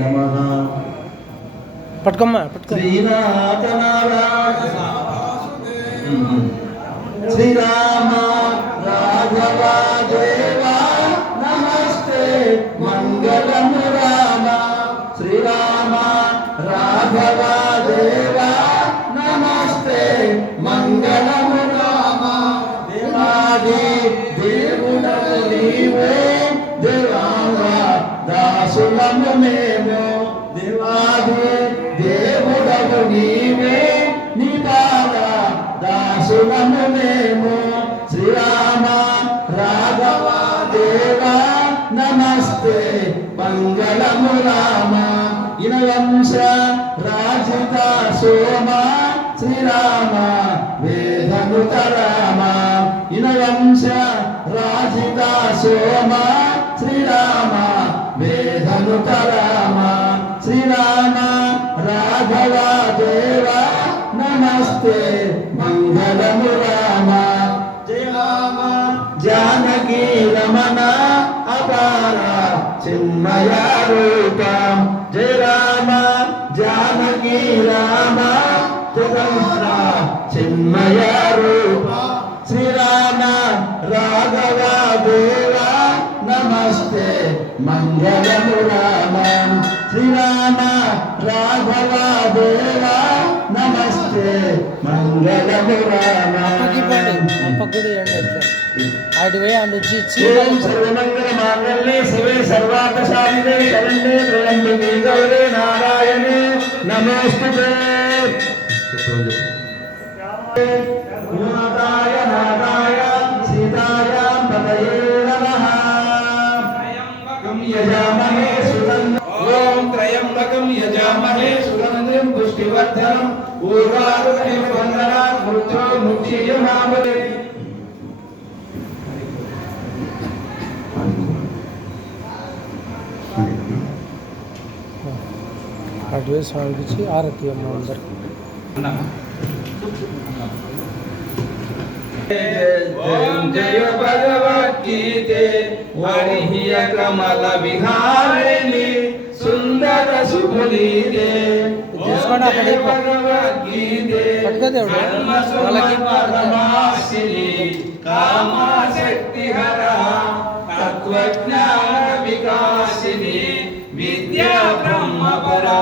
నమః. పట్టుకోమ్మా శ్రీనాథ నారాయణ శ్రీరామ రాఘవ దేవ నమస్తే మంగళం రామ. శ్రీరామ రాఘవ దేవ నమస్తే మంగళం రామ. దేవాది దేవుడవు నీవే దేవాంగా దాసులము మేము. దేవాది దేవుడవు నీవే నిపాద దాసులము మేము. శ్రీరామ రాఘవ దేవ నమస్తే మంగళము రామ. ఇనవంశ రాజిత సోమ శ్రీరామ వేదనుత రామ. ఇనవంశ రాజిత సోమ శ్రీరామ వేదనుత రామ. శ్రీరామ రాఘవ దేవ నమస్తే మంగళము రామ. జయ రామ జానకి రమణ అపార చిన్మయ రూపం. జయ రామ జానకి రామ జగన్ర చిన్మయ రూప. శ్రీరామ రాఘవ దేవ నమస్తే మంగళము రామ. శ్రీరామ రాఘవ దేవ నమస్తే మంగళము రామ. ఓం సర్వమంగళ మాంగళ్యే శివే సర్వార్థసాధికే శరణ్యే త్రయంబకే గౌరే నారాయణే నమోస్తుతే. నాదాయ నాదాయ సీతాయ పతయే నమః. యజామహే సుగంధం ఓం త్రయంబకం యజామహే సుగంధిం పుష్టివర్ధనం ఊర్వారుకమివ వందనాత్ మృత్యో ముక్షీయమామదే. అడ్వైస్ స్వామికి ఆరతి అమ్మ అందరికి. ఓం జయ భగవద్గీతే హరిహియ కమల విహారిణి సుందర శుభనీతే. భగవద్గీతే పరమాశిని కామశక్తి హర తత్వజ్ఞాన వికాసిని విద్యా బ్రహ్మ పరా.